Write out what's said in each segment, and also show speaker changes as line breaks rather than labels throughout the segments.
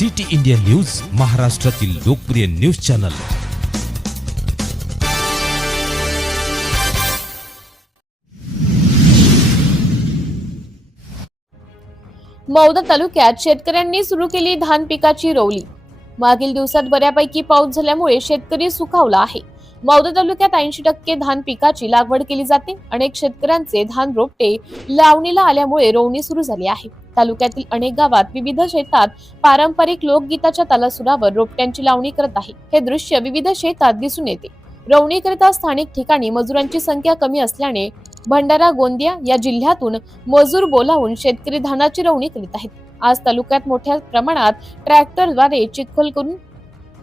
City India news महाराष्ट्रातील लोकप्रिय news channel.
Mauda तालुक्यात शेतकऱ्यांनी सुरू केली धान पिकाची रोवली. मागील दिवसात बऱ्यापैकी पाऊस झाल्यामुळे शेतकरी सुखावला आहे. मौदा तालुक्यात ऐंशी टक्के धान पिकाची लागवड केली जाते. अनेक शेतकऱ्यांचे धान रोपटे लावणीला आल्यामुळे रोवणी सुरू झाली आहे. तालुक्यातील अनेक गावात विविध शेतात पारंपरिक लोकगीताच्या तालासुरावर रोपट्यांची लावणी करत आहे. हे दृश्य विविध शेतात दिसून येते. रवणीकरिता स्थानिक ठिकाणी मजुरांची संख्या कमी असल्याने भंडारा गोंदिया या जिल्ह्यातून मजूर बोलावून शेतकरी धानाची रवणी करीत आहेत. आज तालुक्यात मोठ्या प्रमाणात ट्रॅक्टरद्वारे चिखल करून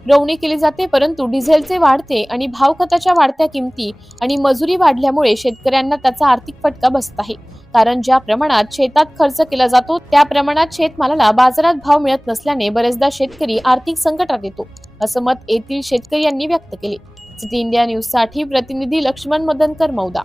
रवणी केली जाते परंतु डिझेलचे वाढते आणि भाव खताच्या वाढत्या किमती आणि मजुरी वाढल्यामुळे शेतकऱ्यांना त्याचा आर्थिक फटका बसत आहे. कारण ज्या प्रमाणात शेतात खर्च केला जातो त्या प्रमाणात शेतमालाला बाजारात भाव मिळत नसल्याने बरेचदा शेतकरी आर्थिक संकटात येतो असं मत येथील शेतकरी यांनी व्यक्त केले. सिटी इंडिया न्यूजसाठी प्रतिनिधी लक्ष्मण मदनकर मौदा.